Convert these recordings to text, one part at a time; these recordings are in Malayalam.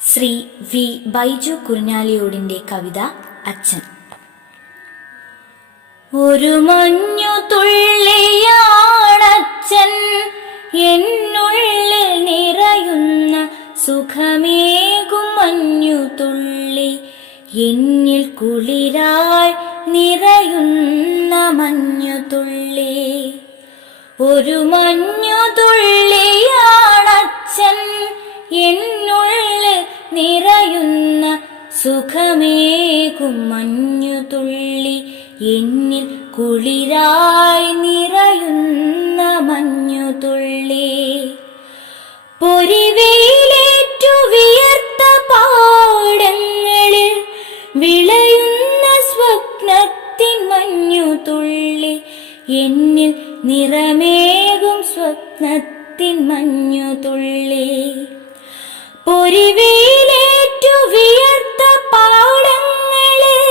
ശ്രീ വി ബൈജു കുറിഞ്ഞാലിയോടിന്റെ കവിത അച്ഛൻ. ഒരു മഞ്ഞു തുള്ളിയാണച്ഛൻ, എന്നുള്ളിൽ നിറയുന്ന സുഖമേകും മഞ്ഞു തുള്ളി, എന്നിൽ കുളിരായി നിറയുന്ന മഞ്ഞു തുള്ളി. ഒരു മഞ്ഞു തുള്ളിയാണച്ഛൻ, എന്നുള്ളിൽ നിറയുന്ന സുഖമേകും മഞ്ഞു തുള്ളി, എന്നിൽ കുളിരായി നിറയുന്ന മഞ്ഞു തുള്ളി. പൊരിവെയിലേറ്റു വിയർത്ത പാടങ്ങളിൽ വിളയുന്ന സ്വപ്നത്തിൻ മഞ്ഞു തുള്ളി, എന്നിൽ നിറമേകും സ്വപ്നത്തിൻ മഞ്ഞു തുള്ളി. പൊരിവെയിലേറ്റു വിയർത്ത പാടങ്ങളിൽ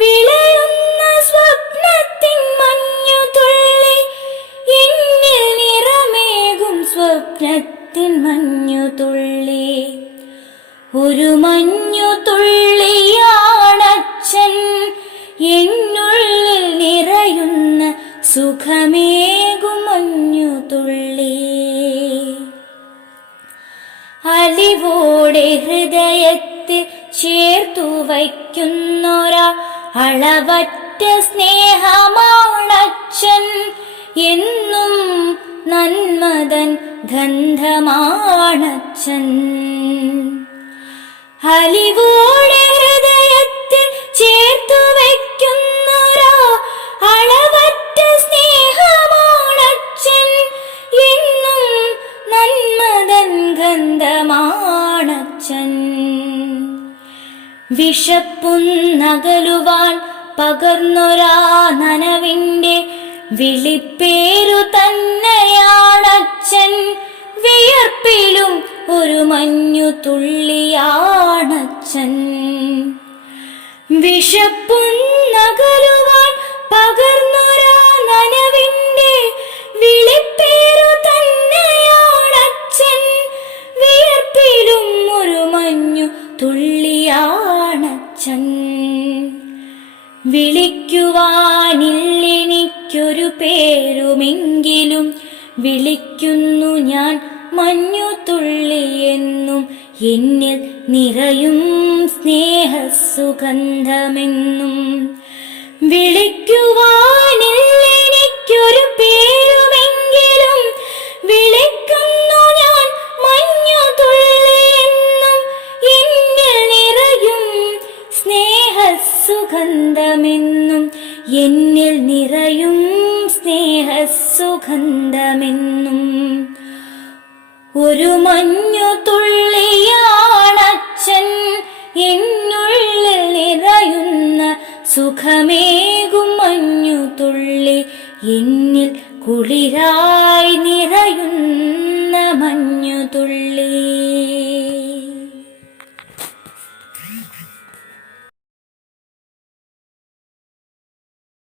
വിളയുന്ന സ്വപ്നത്തിൻ മഞ്ഞു തുള്ളി, എന്നിൽ നിറമേകും സ്വപ്നത്തിൻ മഞ്ഞു തുള്ളി. ഒരു മഞ്ഞു തുള്ളിയാണച്ഛൻ, എന്നുള്ളിൽ നിറയുന്ന സുഖമേകും മഞ്ഞു തുള്ളി. അലിവോടെ ഹൃദയത്തിൽ ചേർത്തു വയ്ക്കുന്നൊരാ അളവറ്റ സ്നേഹമാണച്ഛൻ, എന്നും നന്മതൻ ഗന്ധമാണച്ഛൻ. അലിവോടെ ഹൃദയത്തിൽ ചേർത്തു വയ്ക്കുന്നൊരാ അളവറ്റ സ്നേഹമാണച്ഛൻ, എന്നും നന്മതൻ ഗന്ധമാണച്ഛൻ. വിശപ്പുന്നകലുവാൻ പകർന്നൊരാ നനവിന്റെ വിളിപ്പേരു തന്നെയാണച്ഛൻ, വിയർപ്പിലും ഒരു മഞ്ഞു തുള്ളിയാണച്ഛൻ. വിശപ്പുന്നകലുവാൻ പകർന്നൊരാ നനവിന്റെ വിളിപ്പേരു തന്നെയാണച്ഛൻ, വിയർപ്പിലും ഒരു മഞ്ഞു തുള്ളിയാണച്ഛൻ. വിളിക്കുവാനില്ലെനിക്കൊരു പേരുമെങ്കിലും വിളിക്കുന്നു ഞാൻ മഞ്ഞു തുള്ളിയെന്നും, എന്നിൽ നിറയും സ്നേഹസുഗന്ധമെന്നും. വിളിക്കുവാനില്ലെനിക്കൊരു പേരുമെങ്കിലും വിളിക്കുന്നു ഞാൻ മഞ്ഞു തുള്ളിയെന്നും, എന്നിൽ നിറയും സ്നേഹസുഗന്ധമെന്നും, എന്നിൽ നിറയും സ്നേഹസുഗന്ധമെന്നും. ഒരു മഞ്ഞു തുള്ളിയാണച്ഛൻ, എന്നുള്ളിൽ നിറയുന്ന സുഖമേകും മഞ്ഞു തുള്ളി, എന്നിൽ കുളിരായി നിറയുന്ന മഞ്ഞു തുള്ളി.